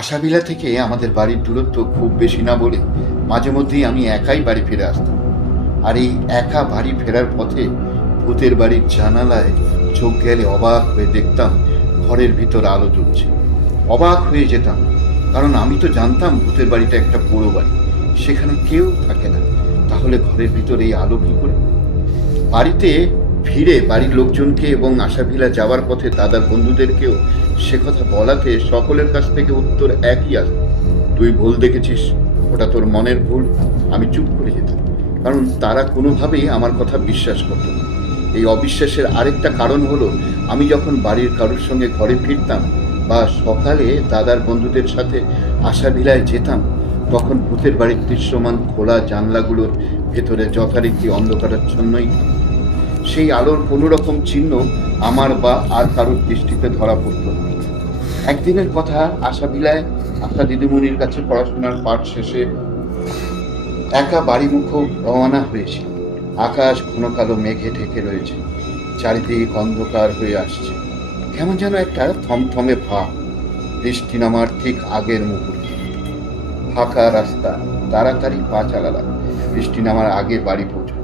আশাবিলা থেকে আমাদের বাড়ির দূরত্ব খুব বেশি না বলে মাঝে মধ্যেই আমি একাই বাড়ি ফিরে আসতাম। আর এই একা বাড়ি ফেরার পথে ভূতের বাড়ির জানালায় চোখ গেলে অবাক হয়ে দেখতাম ঘরের ভিতর আলো জ্বলছে। অবাক হয়ে যেতাম, কারণ আমি তো জানতাম ভূতের বাড়িটা একটা পোড়ো বাড়ি, সেখানে কেউ থাকে না। তাহলে ঘরের ভিতর এই আলো কি করে? বাড়িতে ফিরে বাড়ির লোকজনকে এবং আশাভিলা যাওয়ার পথে দাদার বন্ধুদেরকেও সে কথা বলাতে সকলের কাছ থেকে উত্তর একই আসে, তুই ভুল দেখেছিস, ওটা তোর মনের ভুল। আমি চুপ করে যেতাম, কারণ তারা কোনোভাবেই আমার কথা বিশ্বাস করত না। এই অবিশ্বাসের আরেকটা কারণ হলো, আমি যখন বাড়ির কারোর সঙ্গে ঘরে ফিরতাম বা সকালে দাদার বন্ধুদের সাথে আশাভিলায় যেতাম, তখন ভূতের বাড়ির দৃশ্যমান খোলা জানলাগুলোর ভেতরে যথারীতি অন্ধকারাচ্ছন্নই থাকত। সেই আলোর কোনো রকম চিহ্ন আমার বা আর কারোর দৃষ্টিতে ধরা পড়ত না। একদিনের কথা, আশাবিলায় আশা দিদিমণির কাছে পড়াশোনার পাঠ শেষে একা বাড়িমুখো রওনা হয়েছি। আকাশ ঘন কালো মেঘে ঢেকে রয়েছে, চারিদিক অন্ধকার হয়ে আসছে, কেমন যেন একটা থমথমে ভাব। বৃষ্টি নামার ঠিক আগের মুহূর্তে ফাঁকা রাস্তা, তাড়াতাড়ি পা চালালাম বৃষ্টি নামার আগে বাড়ি পৌঁছাতে।